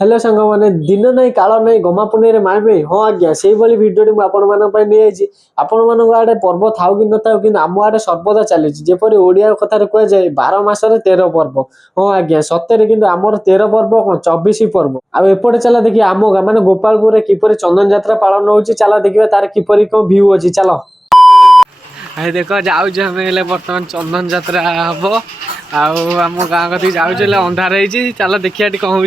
Hello सांग मैंने दिन नहीं काल नहीं गमापुनी माइबे हाँ आज्ञा से भिडियो मुझे आपण मान आड़े पर्व थाउ कि न कि आम आड़े सर्वदा चली जेपरी ओडिया कथार कह जाए 12 मासरे 13 पर्व हाँ आज्ञा सत्य कि आमर 13 पर्व कौन 24 पर्व आउटे चला देखिए आम गाँ मैंने गोपालपुर किपर चंदन यात्रा पालन हो चला देखिए तार किपर कौन भ्यू अच्छी चलो आई देख जाऊे बर्तमान चंदन यात्रा हम आम गाँ कथी जाऊे अंधार हो चल देखिए कौन हो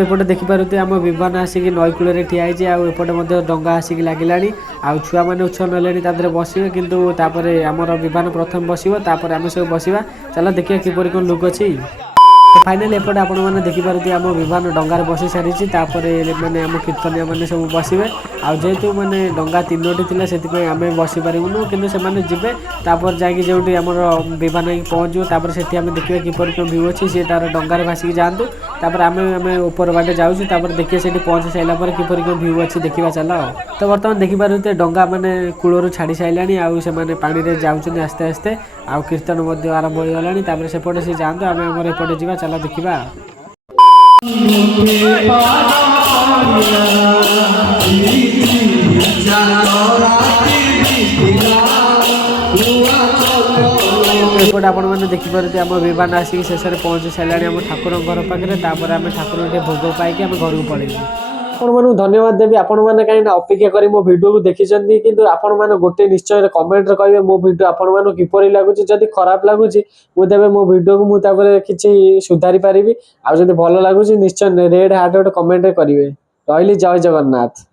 एपटे देखिपे आम विमान आसिक नई कूल ठियाई आउटे डंगा आसिक लगिला छुआ मैंने उत्सव ना बसवे किंतु आमर विमान प्रथम बसपर आम सब बसवा चल देखिए किपर कौन लुक अच्छी तो फाइनाली एपटे आपण मैंने देखिपे आम विमान डंगार बसी सारी मैंने आम कीर्तनिया मैंने सब बसवे आजेतु मैंने डंगा 3टी थी से आम बसी पारूँ कि जी तापर जाकि जो आम विमान पहुँचू से आम देखिए किपर कौन भ्यू अच्छी सी तार डंगार भासिक जातु आम ऊपर बाटे जाऊँ देखिए से पहुँच सारापर किपर कौन भ्यू अच्छी देखा चल तो बर्तमान देखिपे डंगा मैंने कूलू छाड़ी सारे आउ से पानी में जाऊँ आस्ते आस्ते आउ कीर्तन आरंभ हो गलानी सेपटे से जातु आम आम एपटे जा चला देखा Jalo एपटे आपने देखिपारे आम विमान आसिक शेष में पहुँची सारे आम ठाकुर घर पाखे तापर आम ठाकुर भोग पाई आम घर को पलैबू आपण मानू धन्यवाद देवी आपण मैंने कहीं अपेक्षा करी मो वीडियो को देखी किंतु आपण मैंने गोटे निश्चय कमेंट रे कहिबे मो वीडियो आपण मानू किपरि लागुची जदि खराब लागुची मु देबे मो वीडियो को मु तापर किछि सुधारी पारिबी आ जदि भलो लागुची निश्चय रेड हार्ट गोटे कमेंट रे करिवे। रहिली जय जगन्नाथ।